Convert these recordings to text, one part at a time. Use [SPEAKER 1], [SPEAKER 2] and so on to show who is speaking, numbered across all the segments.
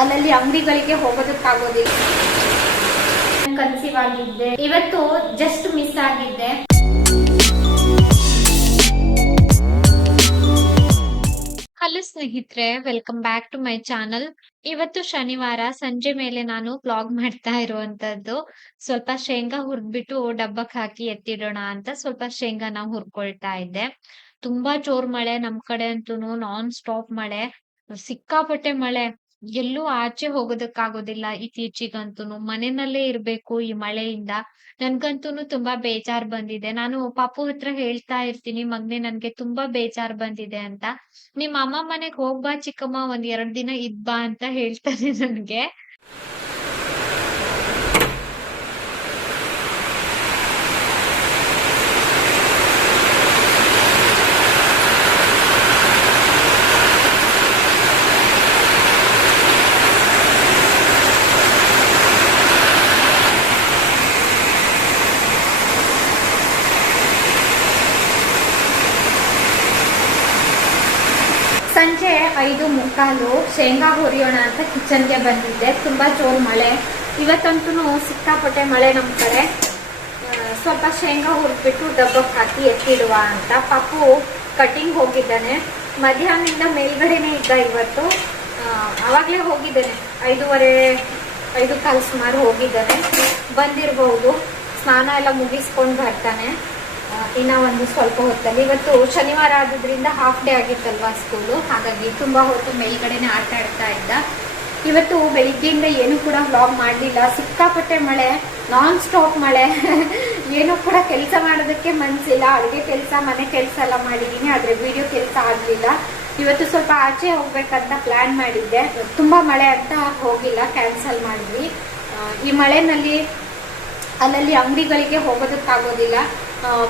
[SPEAKER 1] ಅಲ್ಲಲ್ಲಿ ಅಂಗಡಿಗಳಿಗೆ ಹೋಗೋದಕ್ಕಾಗೋದಿಲ್ಲ. ಕನ್ಸೀವ್ ಆಗಿದ್ದೆ ಇವತ್ತು ಜಸ್ಟ್ ಮಿಸ್ ಆಗಿದ್ದೆ
[SPEAKER 2] ಹಲೋ ಸ್ನೇಹಿತರೆ welcome back to my channel ಇವತ್ತು ಶನಿವಾರ, ಸಂಜೆ ಮೇಲೆ ನಾನು ಬ್ಲಾಗ್ ಮಾಡ್ತಾ ಇರುವಂತದ್ದು. ಸ್ವಲ್ಪ ಶೇಂಗಾ ಹುರ್ದ್ಬಿಟ್ಟು ಡಬ್ಬಕ್ ಹಾಕಿ ಎತ್ತಿಡೋಣ ಅಂತ ಸ್ವಲ್ಪ ಶೇಂಗಾ ನಾವು ಹುರ್ಕೊಳ್ತಾ ಇದ್ದೆ. ತುಂಬಾ ಜೋರ್ ಮಳೆ ನಮ್ ಕಡೆ ಅಂತೂ ನಾನ್ ಸ್ಟಾಪ್ ಮಳೆ. ಸಿಕ್ಕಾಪಟ್ಟೆ ಮಳೆ. ಎಲ್ಲೂ ಆಚೆ ಹೋಗೋದಕ್ಕಾಗೋದಿಲ್ಲ ಇತ್ತೀಚಿಗಂತೂ ಮನೆಯಲ್ಲೇ ಇರ್ಬೇಕು ಈ ಮಳೆಯಿಂದ. ನನ್ಗಂತೂನು ತುಂಬಾ ಬೇಜಾರ್ ಬಂದಿದೆ. ನಾನು ಪಾಪು ಹತ್ರ ಹೇಳ್ತಾ ಇರ್ತೀನಿ, ಮಗ್ನೆ, ನನ್ಗೆ ತುಂಬಾ ಬೇಜಾರ್ ಬಂದಿದೆ ಅಂತ. ನಿಮ್ ಅಮ್ಮ ಮನೆಗ್ ಹೋಗ್ಬಾ ಚಿಕ್ಕಮ್ಮ, ಒಂದ್ ಎರಡ್ ದಿನ ಇದ್ಬಾ" ಅಂತ ಹೇಳ್ತಾರೆ ನನ್ಗೆ.
[SPEAKER 1] ಸಂಜೆ ಐದು ಮುಕ್ಕಾಲು ಶೇಂಗಾ ಹುರಿಯೋಣ ಅಂತ ಕಿಚನ್ಗೆ ಬಂದಿದ್ದೆ. ತುಂಬಾ ಜೋರ್ ಮಳೆ. ಇವತ್ತಂತೂ ಸಿಕ್ಕಾಪಟ್ಟೆ ಮಳೆ ನಮ್ ಕಡೆ. ಸ್ವಲ್ಪ ಶೇಂಗಾ ಹುರಿದ್ಬಿಟ್ಟು ಡಬ್ಬಕ್ಕೆ ಹಾಕಿ ಎತ್ತಿಡುವ ಅಂತ. ಪಾಪು ಕಟಿಂಗ್ ಹೋಗಿದ್ದಾನೆ. ಮಧ್ಯಾಹ್ನದಿಂದ ಮೇಲ್ಗಡೆನೆ ಇದ್ದ ಇವತ್ತು. ಆವಾಗಲೇ ಹೋಗಿದ್ದಾನೆ. ಐದೂವರೆ, ಐದು ಕಾಲು ಸುಮಾರು ಹೋಗಿದ್ದಾನೆ. ಬಂದಿರಬಹುದು ಸ್ನಾನ ಎಲ್ಲ ಮುಗಿಸ್ಕೊಂಡು ಬರ್ತಾನೆ. ಇನ್ನ ಒಂದು ಸ್ವಲ್ಪ ಹೊತ್ತಲ್ಲಿ. ಇವತ್ತು ಶನಿವಾರ ಆದ್ರಿಂದ ಹಾಫ್ ಡೇ ಆಗಿತ್ತಲ್ವಾ ಸ್ಕೂಲು ಹಾಗಾಗಿ ತುಂಬಾ ಹೊತ್ತು ಮೇಲ್ಗಡೆನೆ ಆಟ ಆಡ್ತಾ ಇದ್ದ. ಇವತ್ತು ಬೆಳಿಗ್ಗೆಯಿಂದ ಏನು ಕೂಡ ವ್ಲಾಗ್ ಮಾಡಲಿಲ್ಲ. ಸಿಕ್ಕಾಪಟ್ಟೆ ಮಳೆ ನಾನ್ ಸ್ಟಾಪ್ ಮಳೆ. ಏನು ಕೂಡ ಕೆಲಸ ಮಾಡೋದಕ್ಕೆ ಮನ್ಸಿಲ್ಲ. ಅಡುಗೆ ಕೆಲಸ, ಮನೆ ಕೆಲಸ ಎಲ್ಲ ಮಾಡಿದ್ದೀನಿ, ಆದ್ರೆ ವಿಡಿಯೋ ಕೆಲಸ ಆಗಲಿಲ್ಲ. ಇವತ್ತು ಸ್ವಲ್ಪ ಆಚೆ ಹೋಗ್ಬೇಕಂತ ಪ್ಲಾನ್ ಮಾಡಿದ್ದೆ. ತುಂಬಾ ಮಳೆ ಅಂತ ಹೋಗಿಲ್ಲ ಕ್ಯಾನ್ಸಲ್ ಮಾಡಿದ್ವಿ. ಈ ಮಳೆನಲ್ಲಿ ಅಲ್ಲಲ್ಲಿ ಅಂಗಡಿಗಳಿಗೆ ಹೋಗೋದಕ್ಕಾಗೋದಿಲ್ಲ.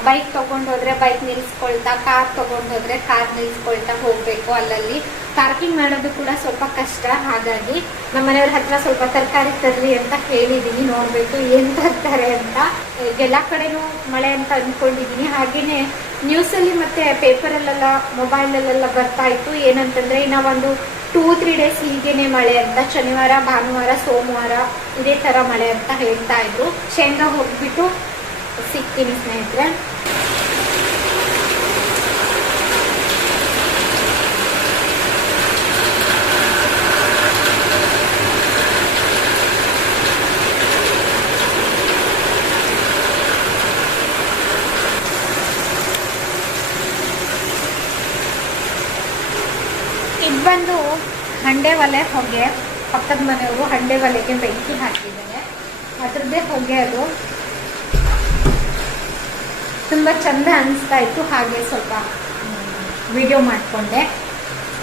[SPEAKER 1] ಬೈಕ್ ತಗೊಂಡೋದ್ರೆ ಬೈಕ್ ನಿಲ್ಸ್ಕೊಳ್ತಾ ಕಾರ್ ತಗೊಂಡೋದ್ರೆ ಕಾರ್ ನಿಲ್ಸ್ಕೊಳ್ತಾ ಹೋಗ್ಬೇಕು ಅಲ್ಲಲ್ಲಿ. ಪಾರ್ಕಿಂಗ್ ಮಾಡೋದು ಕೂಡ ಸ್ವಲ್ಪ ಕಷ್ಟ, ಹಾಗಾಗಿ ನಮ್ಮ ಮನೆಯವ್ರ ಹತ್ರ ಸ್ವಲ್ಪ ತರಕಾರಿ ತರಲಿ ಅಂತ ಹೇಳಿದೀನಿ ನೋಡ್ಬೇಕು ಏನ್ ತರ್ತಾರೆ ಅಂತ. ಎಲ್ಲ ಕಡೆನೂ ಮಳೆ ಅಂತ ಅನ್ಕೊಂಡಿದೀನಿ. ಹಾಗೇನೆ ನ್ಯೂಸ್ ಅಲ್ಲಿ ಮತ್ತೆ ಪೇಪರಲ್ಲೆಲ್ಲ ಮೊಬೈಲಲ್ಲೆಲ್ಲ ಬರ್ತಾ ಇತ್ತು. ಏನಂತಂದ್ರೆ ಇನ್ನ ಒಂದು ಟೂ ತ್ರೀ ಡೇಸ್ ಹೀಗೇನೆ ಮಳೆ ಅಂತ. ಶನಿವಾರ, ಭಾನುವಾರ, ಸೋಮವಾರ ಇದೇ ತರ ಮಳೆ ಅಂತ ಹೇಳ್ತಾ ಇದ್ರು. ಶೇಂಗಾ ಹೋಗ್ಬಿಟ್ಟು ಸಿಗ್ತೀನಿ ಸ್ನೇಹಿತರೆ ಇದು ಬಂದು ಹಂಡೆ ಒಲೆ ಹೊಗೆ, ಪಕ್ಕದ ಮನೆಯವರು ಹಂಡೆ ಒಲೆಗೆ ಬೆಂಕಿ ಹಾಕಿದ್ದಾರೆ. ಅದ್ರದ್ದೇ ಹೊಗೆ ಅದು. ತುಂಬಾ ಚಂದ ಅನಿಸ್ತಾ ಇತ್ತು, ಹಾಗೆ ಸ್ವಲ್ಪ ವಿಡಿಯೋ ಮಾಡ್ಕೊಂಡೆ.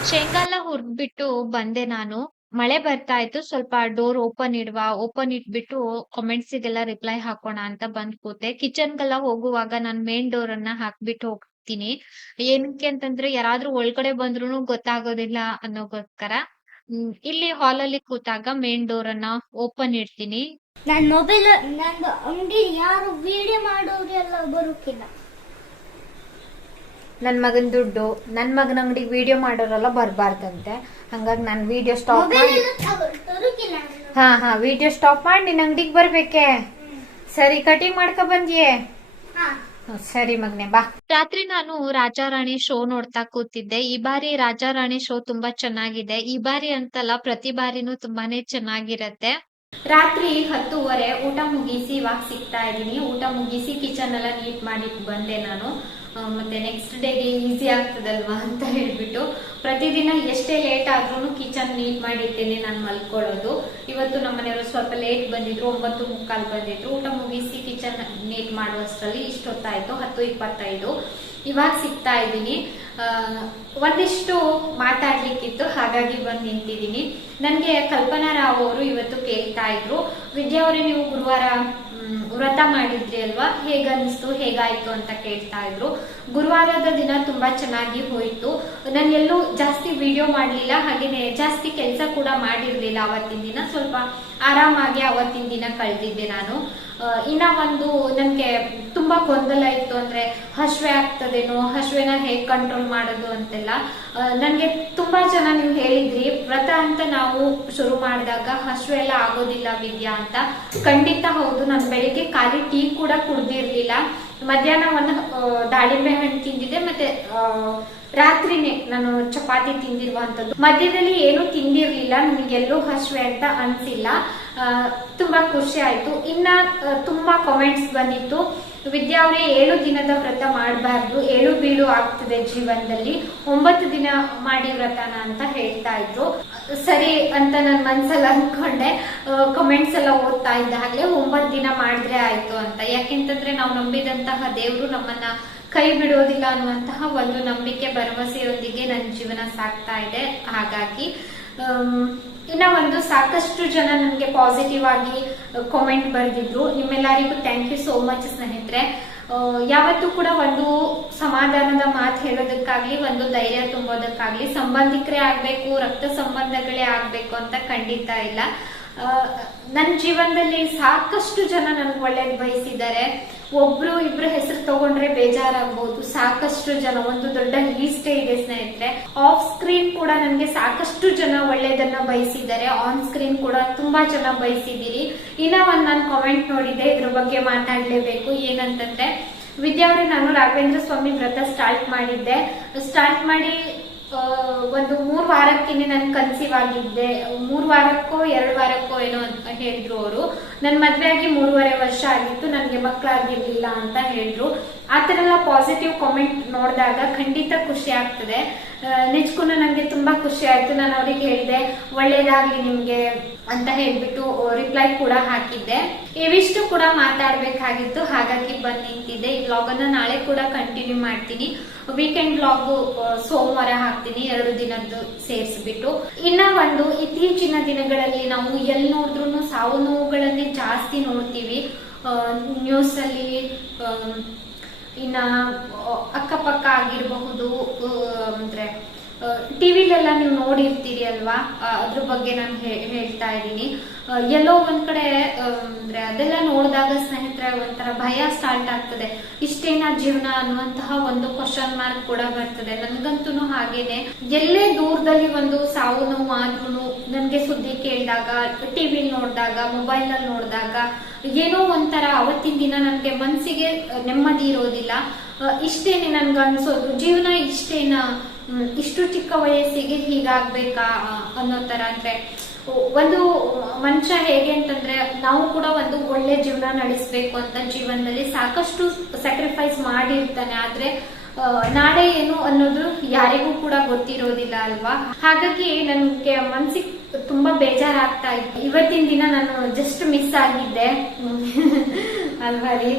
[SPEAKER 2] ಶೇಂಗಾಲ ಎಲ್ಲ ಹುರ್ದ್ಬಿಟ್ಟು ಬಂದೆ ನಾನು. ಮಳೆ ಬರ್ತಾ ಇತ್ತು, ಸ್ವಲ್ಪ ಡೋರ್ ಓಪನ್ ಇಡುವ ಓಪನ್ ಇಟ್ಬಿಟ್ಟು ಕಾಮೆಂಟ್ಸ್ ಗೆಲ್ಲ ರಿಪ್ಲೈ ಹಾಕೋಣ ಅಂತ ಬಂದ್ ಕೂತೆ. ಕಿಚನ್ಗೆಲ್ಲ ಹೋಗುವಾಗ ನಾನು ಮೇನ್ ಡೋರ್ ಅನ್ನ ಹಾಕ್ಬಿಟ್ಟು ಹೋಗ್ತೀನಿ. ಏನಕ್ಕೆ ಅಂತಂದ್ರೆ ಯಾರಾದ್ರೂ ಒಳಗಡೆ ಬಂದ್ರು ಗೊತ್ತಾಗೋದಿಲ್ಲ ಅನ್ನೋಗೋಸ್ಕರ. ಇಲ್ಲಿ ಹಾಲ್ ಅಲ್ಲಿ ಕೂತಾಗ ಮೇನ್ ಡೋರ್ ಅನ್ನ ಓಪನ್ ಇಡ್ತೀನಿ.
[SPEAKER 3] ನನ್ನ ಮೊಬೈಲ್ ನಂದು ಅಂಗಡಿ ಯಾರು ವಿಡಿಯೋ ಮಾಡೋರೆಲ್ಲ ಬರೋಕಿಲ್ಲ.
[SPEAKER 1] ನನ್ನ ಮಗನ ದುಡ್ಡು ನನ್ನ ಮಗನ ಅಂಗಡಿ ವಿಡಿಯೋ ಮಾಡೋರೆಲ್ಲ ಬರಬಾರ್ದಂತೆ. ಹಂಗಾಗಿ ನಾನು ವಿಡಿಯೋ ಸ್ಟಾಪ್ ಮಾಡಿ ಹಾ ಹಾ ವಿಡಿಯೋ ಸ್ಟಾಪ್ ಮಾಡಿ ನಿನ್ನ ಅಂಗಡಿಗೆ ಬರ್ಬೇಕೆ. ಸರಿ ಕಟಿಂಗ್ ಮಾಡ್ಕೊ ಬಂದಿಯೇ.
[SPEAKER 3] ಹಾ.
[SPEAKER 1] ಸರಿ ಮಗನೆ ಬಾ.
[SPEAKER 2] ರಾತ್ರಿ ನಾನು ರಾಜಾರಾಣಿ ಶೋ ನೋಡ್ತಾ ಕೂತಿದ್ದೆ. ಈ ಬಾರಿ ರಾಜಾರಾಣಿ ಶೋ ತುಂಬಾ ಚೆನ್ನಾಗಿದೆ. ಈ ಬಾರಿ ಅಂತಲ್ಲ ಪ್ರತಿ ಬಾರಿನೂ ತುಂಬಾನೇ ಚೆನ್ನಾಗಿರತ್ತೆ.
[SPEAKER 1] ರಾತ್ರಿ ಹತ್ತೂವರೆ ಊಟ ಮುಗಿಸಿ ಇವಾಗ ಸಿಗ್ತಾ ಇದ್ದೀನಿ. ಊಟ ಮುಗಿಸಿ ಕಿಚನ್ ಎಲ್ಲ ನೀಟ್ ಮಾಡಿ ಬಂದೆ ನಾನು. ಮತ್ತೆ ನೆಕ್ಸ್ಟ್ ಡೇಗೆ ಈಸಿ ಆಗ್ತದಲ್ವಾ ಅಂತ ಹೇಳ್ಬಿಟ್ಟು ಪ್ರತಿದಿನ ಎಷ್ಟೇ ಲೇಟ್ ಆದ್ರೂ ಕಿಚನ್ ನೀಟ್ ಮಾಡಿರ್ತೇನೆ ನಾನು ಮಲ್ಕೊಳ್ಳೋದು. ಇವತ್ತು ನಮ್ಮ ಮನೆಯವರು ಸ್ವಲ್ಪ ಲೇಟ್ ಬಂದಿದ್ರು, ಒಂಬತ್ತು ಮುಕ್ಕಾಲ್ ಬಂದಿದ್ರು. ಊಟ ಮುಗಿಸಿ ಕಿಚನ್ ನೀಟ್ ಮಾಡುವಷ್ಟರಲ್ಲಿ ಇಷ್ಟೊತ್ತಾಯ್ತು, ಹತ್ತು ಇಪ್ಪತ್ತೈದು. ಇವಾಗ ಸಿಗ್ತಾ ಇದ್ದೀನಿ. ಒಂದಿಷ್ಟು ಮಾತಾಡ್ಲಿಕ್ಕಿತ್ತು, ಹಾಗಾಗಿ ಬಂದು ನಿಂತಿದ್ದೀನಿ. ನನಗೆ ಕಲ್ಪನಾ ರಾವ್ ಅವರು ಇವತ್ತು ಕೇಳ್ತಾ ಇದ್ರು. ವಿದ್ಯಾ ಅವರೇ, ನೀವು ಗುರುವಾರ ವ್ರತ ಮಾಡಿದ್ರಿ ಅಲ್ವಾ? ಹೇಗನ್ನಿಸ್ತು? ಹೇಗಾಯ್ತು ಅಂತ ಕೇಳ್ತಾ ಇದ್ರು. ಗುರುವಾರದ ದಿನ ತುಂಬಾ ಚೆನ್ನಾಗಿ ಹೋಯಿತು. ನಾನು ಎಲ್ಲೂ ಜಾಸ್ತಿ ವಿಡಿಯೋ ಮಾಡಲಿಲ್ಲ, ಹಾಗೇನೆ ಜಾಸ್ತಿ ಕೆಲಸ ಕೂಡ ಮಾಡಿರ್ಲಿಲ್ಲ ಅವತ್ತಿನ ದಿನ. ಸ್ವಲ್ಪ ಆರಾಮಾಗಿ ಅವತ್ತಿನ ದಿನ ಕಳೆದಿದ್ದೆ ನಾನು. ಇನ್ನ ಒಂದು ನನ್ಗೆ ತುಂಬಾ ಗೊಂದಲ ಇತ್ತು ಅಂದ್ರೆ ಹಶ್ವೆ ಆಗ್ತದೇನೋ, ಹಶ್ವೆನ ಹೇಗ್ ಕಂಟ್ರೋಲ್ ಮಾಡೋದು ಅಂತೆಲ್ಲ. ನನ್ಗೆ ತುಂಬಾ ಜನ ನೀವು ಹೇಳಿದ್ರಿ. ವ್ರತ ಅಂತ ನಾವು ಶುರು ಮಾಡಿದಾಗ ಹಶ್ವೆ ಎಲ್ಲ ಆಗೋದಿಲ್ಲ ವಿದ್ಯಾ ಅಂತ. ಖಂಡಿತ ಹೌದು, ನಾನು ಬೆಳಿಗ್ಗೆ ಖಾಲಿ ಟೀ ಕೂಡ ಕುಡ್ದಿರ್ಲಿಲ್ಲ. ಮಧ್ಯಾಹ್ನ ಒಂದು ದಾಳಿಂಬೆ ಹಣ್ಣು ತಿಂದಿದ್ದೆ, ಮತ್ತೆ ರಾತ್ರಿನೇ ನಾನು ಚಪಾತಿ ತಿಂದಿರುವಂತದ್ದು. ಮಧ್ಯದಲ್ಲಿ ಏನು ತಿಂದಿರ್ಲಿಲ್ಲ ನನಗೆಲ್ಲೂ ಹಸುವೆ ಅಂತ ಅನ್ಸಿಲ್ಲ. ತುಂಬಾ ಖುಷಿ ಆಯ್ತು. ಇನ್ನ ತುಂಬಾ ಕಾಮೆಂಟ್ಸ್ ಬಂದಿತ್ತು. ವಿದ್ಯಾ ಅವರೇ, ಏಳು ದಿನದ ವ್ರತ ಮಾಡಬಾರ್ದು, ಏಳು ಬೀಳು ಆಗ್ತದೆ ಜೀವನದಲ್ಲಿ. ಒಂಬತ್ತು ದಿನ ಮಾಡಿ ವ್ರತನ ಅಂತ ಹೇಳ್ತಾ ಇದ್ರು. ಸರಿ ಅಂತ ನನ್ನ ಮನ್ಸಲ್ಲಿ ಅನ್ಕೊಂಡೆ. ಕಮೆಂಟ್ಸ್ ಎಲ್ಲ ಓದ್ತಾ ಇದ್ದಾಗಲೇ ಒಂಬತ್ತು ದಿನ ಮಾಡಿದ್ರೆ ಆಯ್ತು ಅಂತ. ಯಾಕೆಂತಂದ್ರೆ ನಾವು ನಂಬಿದಂತಹ ದೇವರು ನಮ್ಮನ್ನ ಕೈ ಬಿಡೋದಿಲ್ಲ ಅನ್ನುವಂತಹ ಒಂದು ನಂಬಿಕೆ, ಭರವಸೆಯೊಂದಿಗೆ ನನ್ನ ಜೀವನ ಸಾಕ್ತಾ ಇದೆ. ಹಾಗಾಗಿ ಇನ್ನ ಒಂದು ಸಾಕಷ್ಟು ಜನ ನನಗೆ ಪಾಸಿಟಿವ್ ಆಗಿ ಕಾಮೆಂಟ್ ಬರೆದಿದ್ರು. ನಿಮ್ಮೆಲ್ಲರಿಗೂ ಥ್ಯಾಂಕ್ ಯು ಸೋ ಮಚ್ ಸ್ನೇಹಿತರೆ. ಯಾವತ್ತೂ ಕೂಡ ಒಂದು ಸಮಾಧಾನದ ಮಾತು ಹೇಳೋದಕ್ಕಾಗ್ಲಿ, ಒಂದು ಧೈರ್ಯ ತುಂಬೋದಕ್ಕಾಗ್ಲಿ, ಸಂಬಂಧಿಕರೇ ಆಗ್ಬೇಕು, ರಕ್ತ ಸಂಬಂಧಗಳೇ ಆಗ್ಬೇಕು ಅಂತ ಖಂಡಿತ ಇಲ್ಲ. ನನ್ನ ಜೀವನದಲ್ಲಿ ಸಾಕಷ್ಟು ಜನ ನನ್ಗೆ ಒಳ್ಳೇದು ಬಯಸಿದ್ದಾರೆ. ಒಬ್ರು ಇಬ್ರು ಹೆಸರು ತಗೊಂಡ್ರೆ ಬೇಜಾರಾಗ್ಬೋದು. ಸಾಕಷ್ಟು ಜನ, ಒಂದು ದೊಡ್ಡ ಲೀಸ್ಟೇ ಇದೆ ಸ್ನೇಹಿತರೆ, ಆಫ್ ಸ್ಕ್ರೀನ್ ಕೂಡ ನನಗೆ ಸಾಕಷ್ಟು ಜನ ಒಳ್ಳೇದನ್ನ ಬಯಸಿದ್ದಾರೆ. ಆನ್ ಸ್ಕ್ರೀನ್ ಕೂಡ ತುಂಬಾ ಜನ ಬಯಸಿದ್ದೀರಿ ಇನ್ನ ಒಂದ್ ನಾನು ಕಾಮೆಂಟ್ ನೋಡಿದ್ದೆ ಇದ್ರ ಬಗ್ಗೆ ಮಾತಾಡ್ಲೇಬೇಕು. ಏನಂತಂದ್ರೆ, ವಿದ್ಯಾ ಅವ್ರೆ, ನಾನು ರಾಘವೇಂದ್ರ ಸ್ವಾಮಿ ವ್ರತ ಸ್ಟಾರ್ಟ್ ಮಾಡಿದ್ದೆ. ಸ್ಟಾರ್ಟ್ ಮಾಡಿ ಒಂದು ಮೂರ್ ವಾರಕ್ಕಿನ್ನ ನಾನು ಕನ್ಸೀವ್ ಆಗಿದ್ದೆ. ಮೂರ್ ವಾರಕ್ಕೋ, ಎರಡು ವಾರಕ್ಕೋ ಏನೋ ಅಂತ ಹೇಳಿದ್ರು ಅವರು. ನನ್ ಮದ್ವೆ ಆಗಿ ಮೂರುವರೆ ವರ್ಷ ಆಗಿತ್ತು. ನನ್ಗೆ ಮಕ್ಕಳಾಗಿರ್ಲಿಲ್ಲ ಅಂತ ಹೇಳಿದ್ರು. ಆತರ ಎಲ್ಲ ಪಾಸಿಟಿವ್ ಕಾಮೆಂಟ್ ನೋಡಿದಾಗ ಖಂಡಿತ ಖುಷಿ ಆಗ್ತದೆ. ನಿಜಕ್ಕೂ ನನಗೆ ತುಂಬಾ ಖುಷಿ ಆಯ್ತು. ನಾನು ಅವ್ರಿಗೆ ಹೇಳಿದೆ ಒಳ್ಳೇದಾಗ್ಲಿ ನಿಮ್ಗೆ ಅಂತ ಹೇಳ್ಬಿಟ್ಟು ರಿಪ್ಲೈ ಕೂಡ ಹಾಕಿದ್ದೆ. ಇವಿಷ್ಟು ಕೂಡ ಮಾತಾಡ್ಬೇಕಾಗಿತ್ತು. ಹಾಗಾಗಿ ಬಂದ್ ನಿಂತಿದ್ದೆ. ಈ ಬ್ಲಾಗ್ ಅನ್ನ ನಾಳೆ ಕೂಡ ಕಂಟಿನ್ಯೂ ಮಾಡ್ತೀನಿ. ವೀಕೆಂಡ್ ಬ್ಲಾಗ್ ಸೋಮವಾರ ಹಾಕ್ತೀನಿ. ಎರಡು ದಿನದ್ದು ಸೇರಿಸ್ಬಿಟ್ಟು. ಇನ್ನ ಒಂದು ಇತ್ತೀಚಿನ ದಿನಗಳಲ್ಲಿ ನಾವು ಎಲ್ಲಿ ನೋಡಿದ್ರು ಸಾವು ನೋವುಗಳನ್ನೇ ಜಾಸ್ತಿ ನೋಡ್ತೀವಿ. ನ್ಯೂಸ್ ಅಲ್ಲಿ ಆ, ಇನ್ನ ಅಕ್ಕಪಕ್ಕ ಆಗಿರಬಹುದು ಅಂದ್ರೆ ಟಿವಿಲೆಲ್ಲ ನೀವು ನೋಡಿರ್ತೀರಿ ಅಲ್ವಾ? ಅದ್ರ ಬಗ್ಗೆ ನಾನು ಹೇಳ್ತಾ ಇದ್ದೀನಿ. ಎಲ್ಲೋ ಒಂದ್ ಕಡೆ ಅಂದ್ರೆ ಅದೆಲ್ಲ ನೋಡಿದಾಗ ಸ್ನೇಹಿತರೆ ಒಂಥರ ಭಯ ಸ್ಟಾರ್ಟ್ ಆಗ್ತದೆ. ಇಷ್ಟೇನಾ ಜೀವನ ಅನ್ನುವಂತಹ ಒಂದು ಕ್ವಶನ್ ಮಾರ್ಕ್ ಕೂಡ ಬರ್ತದೆ. ನನ್ಗಂತೂ ಹಾಗೇನೆ. ಎಲ್ಲೇ ದೂರದಲ್ಲಿ ಒಂದು ಸಾವು ನೋವು ಆದ್ರೂ ನನ್ಗೆ ಸುದ್ದಿ ಕೇಳಿದಾಗ ಟಿವಿ ನೋಡಿದಾಗ ಮೊಬೈಲ್ ಅಲ್ಲಿ ನೋಡಿದಾಗ, ಏನೋ ಒಂಥರ ಅವತ್ತಿನ ದಿನ ನನ್ಗೆ ಮನ್ಸಿಗೆ ನೆಮ್ಮದಿ ಇರೋದಿಲ್ಲ. ಇಷ್ಟೇನೆ ನನ್ಗೆ ಅನ್ಸೋದು ಜೀವನ ಇಷ್ಟೇನಾ? ಇಷ್ಟು ಚಿಕ್ಕ ವಯಸ್ಸಿಗೆ ಹೀಗಾಗ್ಬೇಕಾ ಅನ್ನೋ ತರ ಅಂದ್ರೆ ಒಂದು ಮನುಷ್ಯ ಹೇಗೆ ಅಂತಂದ್ರೆ ನಾವು ಕೂಡ ಒಂದು ಒಳ್ಳೆ ಜೀವನ ನಡೆಸ್ಬೇಕು ಅಂತ ಜೀವನದಲ್ಲಿ ಸಾಕಷ್ಟು ಸ್ಯಾಕ್ರಿಫೈಸ್ ಮಾಡಿರ್ತಾನೆ. ಆದ್ರೆ ನಾಳೆ ಏನು ಅನ್ನೋದು ಯಾರಿಗೂ ಕೂಡ ಗೊತ್ತಿರೋದಿಲ್ಲ ಅಲ್ವಾ? ಹಾಗಾಗಿ ನನ್ಗೆ ಮನ್ಸಿಗೆ ತುಂಬಾ ಬೇಜಾರಾಗ್ತಾ ಇತ್ತು. ಇವತ್ತಿನ ದಿನ ನಾನು ಜಸ್ಟ್ ಮಿಸ್ ಆಗಿದ್ದೆ. ಅಲ್ವಾ ರೀ?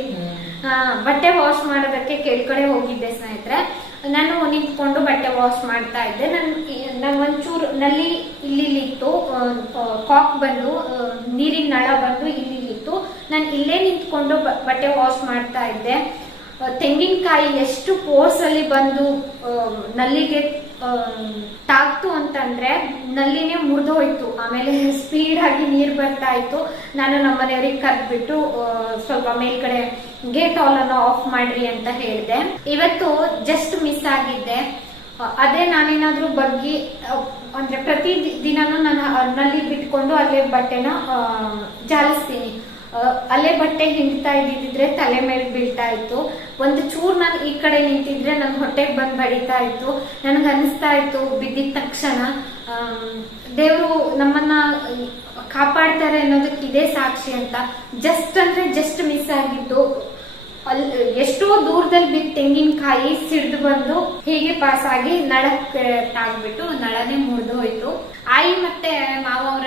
[SPEAKER 1] ಬಟ್ಟೆ ವಾಶ್ ಮಾಡೋದಕ್ಕೆ ಕೆಳಗಡೆ ಹೋಗಿದ್ದೆ ಸ್ನೇಹಿತರೆ. ನಾನು ನಿಂತ್ಕೊಂಡು ಬಟ್ಟೆ ವಾಶ್ ಮಾಡ್ತಾ ಇದ್ದೆ. ನನ್ ಒಂಚೂರು, ನಲ್ಲಿ ಇಲ್ಲಿ ಇತ್ತು ಕಾಕ್ ಬಂದು ನೀರಿನ ನಳ ಬಂದು ಇಲ್ಲಿ ಇತ್ತು ನಾನು ಇಲ್ಲೇ ನಿಂತ್ಕೊಂಡು ಬಟ್ಟೆ ವಾಶ್ ಮಾಡ್ತಾ ಇದ್ದೆ. ತೆಂಗಿನಕಾಯಿ ಎಷ್ಟು ಫೋರ್ಸ್ ಅಲ್ಲಿ ಬಂದು ನಲ್ಲಿಗೆ ಆ, ತಾಕ್ತು ಅಂತಂದ್ರೆ ನಲ್ಲಿನೇ ಮುರಿದು ಹೋಯ್ತು. ಆಮೇಲೆ ಸ್ಪೀಡ್ ಆಗಿ ನೀರ್ ಬರ್ತಾ ಇತ್ತು. ನಾನು ನಮ್ಮನೆಯವ್ರಿಗೆ ಕರ್ದ್ಬಿಟ್ಟು ಸ್ವಲ್ಪ ಮೇಲ್ಗಡೆ ಗೇಟ್ ಆಲ್ ಅನ್ನು ಆಫ್ ಮಾಡ್ರಿ ಅಂತ ಹೇಳಿದೆ. ಇವತ್ತು ಜಸ್ಟ್ ಮಿಸ್ ಆಗಿದ್ದೆ. ಅದೇ ನಾನೇನಾದ್ರೂ ಬಗ್ಗಿ ಅಂದ್ರೆ ಪ್ರತಿ ದಿನಾನು ನಾನು ನಲ್ಲಿ ಬಿಟ್ಕೊಂಡು ಅಲ್ಲೇ ಬಟ್ಟೆನ ಜಾಲಿಸ್ತೀನಿ. ಆ, ಅಲ್ಲೇ ಬಟ್ಟೆ ಹಿಂಡ್ತಾ ಇದ್ದಿದ್ರೆ ತಲೆ ಮೇಲೆ ಬೀಳ್ತಾ ಇತ್ತು. ಒಂದು ಚೂರ್ ನಾನು ಈ ಕಡೆ ನಿಂತಿದ್ರೆ ನನ್ ಹೊಟ್ಟೆಗೆ ಬಂದ್ ಬಡಿತಾ ಇತ್ತು. ನನಗೆ ಅನಿಸ್ತಾ ಇತ್ತು ಬಿದ್ದಿದ ತಕ್ಷಣ ದೇವರು ನಮ್ಮನ್ನ ಕಾಪಾಡ್ತಾರೆ ಅನ್ನೋದಕ್ಕೆ ಇದೇ ಸಾಕ್ಷಿ ಅಂತ. ಜಸ್ಟ್ ಅಂದ್ರೆ ಜಸ್ಟ್ ಮಿಸ್ ಆಗಿದ್ದು. ಅಲ್ಲಿ ಎಷ್ಟೋ ದೂರದಲ್ಲಿ ಬಿದ್ದ ತೆಂಗಿನಕಾಯಿ ಸಿಡ್ದು ಬಂದು ಹೀಗೆ ಪಾಸ್ ಆಗಿ ನಳಕ್ಕೆ ತಾಗ್ಬಿಟ್ಟು ನಳನೇ ಮುರಿದು ಹೋಯ್ತು. ಆಯಿ ಮತ್ತೆ ಮಾವ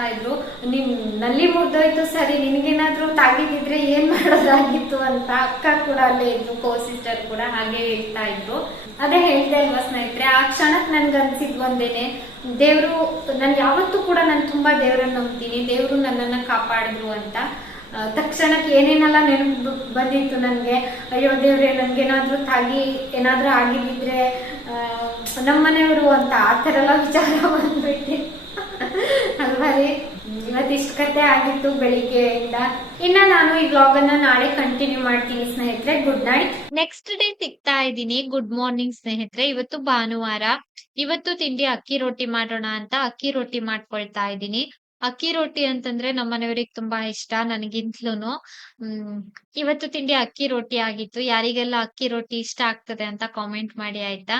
[SPEAKER 1] ಹೇಳ್ತಾ ಇದ್ರು. ನಿಮ್ನಲ್ಲಿ ಮುರ್ದೋಯ್ತು ಸರಿ, ನಿನ್ಗೇನಾದ್ರೂ ತಾಗಿದಿದ್ರೆ ಏನ್ ಮಾಡೋದಾಗಿತ್ತು ಅಂತ ಅಕ್ಕ ಕೂಡ ಅಲ್ಲೇ ಇದ್ರು ಕೋ ಸಿಸ್ಟರ್ ಕೂಡ ಹಾಗೆ ಹೇಳ್ತಾ ಇದ್ರು. ಅದೇ ಹೇಳ್ತಾ ಅಲ್ವಾ ಸ್ನೇಹಿತರೆ, ಆ ಕ್ಷಣಕ್ ನನ್ಗೆ ಅನ್ಸಿದ್ ಒಂದೇನೆ, ದೇವ್ರು, ನಾನು ಯಾವತ್ತೂ ಕೂಡ ನಾನು ತುಂಬಾ ದೇವ್ರನ್ನ ನಂಬ್ತೀನಿ, ದೇವ್ರು ನನ್ನನ್ನ ಕಾಪಾಡಿದ್ರು ಅಂತ. ತಕ್ಷಣಕ್ಕೆ ಏನೇನೆಲ್ಲ ನೆನಪು ಬಂದಿತ್ತು ನನಗೆ, ಅಯ್ಯೋ ದೇವ್ರೆ, ನನ್ಗೇನಾದ್ರೂ ತಾಗಿ, ಏನಾದ್ರೂ ಆಗಿದ್ದಿದ್ರೆ ನಮ್ಮನೆಯವರು ಅಂತ ಆ ಥರ ಎಲ್ಲ ವಿಚಾರ ಬಂದ್ಬಿಟ್ಟು. ಅಲ್ವಾ ಇವತ್ತಿಷ್ಟು ಕತೆ ಆಗಿತ್ತು ಬೆಳಿಗ್ಗೆಯಿಂದ. ಇನ್ನ ನಾನು ಈ ಬ್ಲಾಗ್ ಅನ್ನ ನಾಳೆ ಕಂಟಿನ್ಯೂ ಮಾಡ್ತೀನಿ, ಸ್ನೇಹಿತರೆ. ಗುಡ್ ನೈಟ್
[SPEAKER 2] ನೆಕ್ಸ್ಟ್ ಡೇ ಸಿಗ್ತಾ ಇದ್ದೀನಿ. ಗುಡ್ ಮಾರ್ನಿಂಗ್ ಸ್ನೇಹಿತರೆ. ಇವತ್ತು ಭಾನುವಾರ. ಇವತ್ತು ತಿಂಡಿ ಅಕ್ಕಿ ರೊಟ್ಟಿ ಮಾಡೋಣ ಅಂತ ಅಕ್ಕಿ ರೊಟ್ಟಿ ಮಾಡ್ಕೊಳ್ತಾ ಇದ್ದೀನಿ. ಅಕ್ಕಿ ರೊಟ್ಟಿ ಅಂತಂದ್ರೆ ನಮ್ಮ ಮನೆಯವ್ರಿಗೆ ತುಂಬಾ ಇಷ್ಟ, ನನಗಿಂತ್ಲೂನು. ಹ್ಮ್, ಇವತ್ತು ತಿಂಡಿ ಅಕ್ಕಿ ರೊಟ್ಟಿ ಆಗಿತ್ತು. ಯಾರಿಗೆಲ್ಲ ಅಕ್ಕಿ ರೊಟ್ಟಿ ಇಷ್ಟ ಆಗ್ತದೆ ಅಂತ ಕಾಮೆಂಟ್ ಮಾಡಿ, ಆಯ್ತಾ?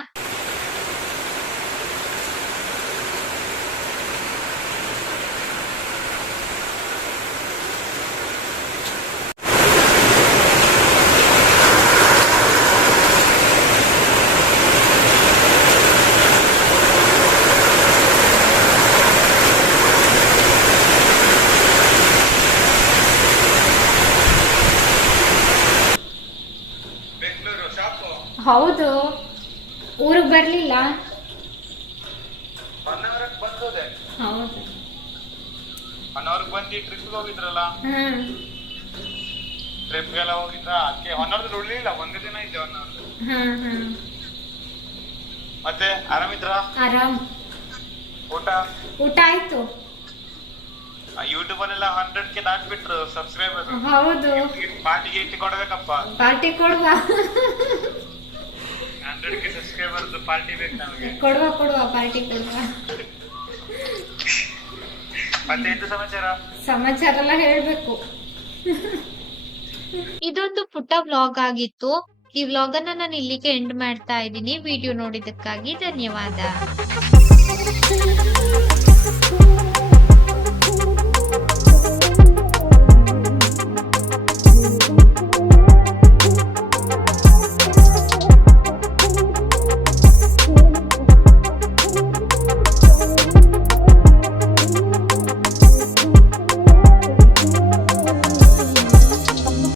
[SPEAKER 4] ಬಂದೋದೆ
[SPEAKER 1] ಹೌದು.
[SPEAKER 4] ಹೊನ್ನವರಕ್ಕೆ ಬಂದು ಟ್ರಿಪ್ ಹೋಗಿದ್ರಲ್ಲ?
[SPEAKER 1] ಹ್ಮ್
[SPEAKER 4] ಟ್ರಿಪ್ಗೆಲ್ಲ ಹೋಗಿದ್ರ? ಅದಕ್ಕೆ ಹೊನ್ನವ್ರದ್ದು ಉಳಿಲಿಲ್ಲ ಒಂದೇ ದಿನ ಇದೆ
[SPEAKER 1] ಹೊನ್ನವ್ರದ್ದು
[SPEAKER 4] ಮತ್ತೆ ಆರಾಮಿದ್ರ
[SPEAKER 1] ಆರಾಮ್.
[SPEAKER 4] ಊಟ?
[SPEAKER 1] ಊಟ ಆಯ್ತು.
[SPEAKER 4] ಯೂಟ್ಯೂಬ್ ಅಲ್ಲೆಲ್ಲ ಹಂಡ್ರೆಡ್ ಕೆ ದಾಟ್ಬಿಟ್ರು ಸಬ್ಸ್ಕ್ರೈಬರ್
[SPEAKER 1] ಹೌದು.
[SPEAKER 4] ಪಾರ್ಟಿ ಇಟ್ಟು ಕೊಡ್ಬೇಕಪ್ಪ.
[SPEAKER 1] ಪಾರ್ಟಿ ಕೊಡುವ.
[SPEAKER 4] ಹಂಡ್ರೆಡ್ ಕೆ ಸಬ್ಸ್ಕ್ರೈಬರ್ ಪಾರ್ಟಿ ಬೇಕು ನಮಗೆ.
[SPEAKER 1] ಕೊಡುವ ಕೊಡುವ ಪಾರ್ಟಿ ಕೊಡುವ.
[SPEAKER 4] ಸಮಾಚಾರ?
[SPEAKER 1] ಸಮಾಚಾರ ಎಲ್ಲ ಹೇಳ್ಬೇಕು.
[SPEAKER 2] ಇದೊಂದು ಪುಟ್ಟ ವ್ಲಾಗ್ ಆಗಿತ್ತು. ಈ ವ್ಲಾಗ್ ಅನ್ನ ನಾನು ಇಲ್ಲಿಗೆ ಎಂಡ್ ಮಾಡ್ತಾ ಇದ್ದೀನಿ. ವಿಡಿಯೋ ನೋಡಿದಕ್ಕಾಗಿ ಧನ್ಯವಾದ.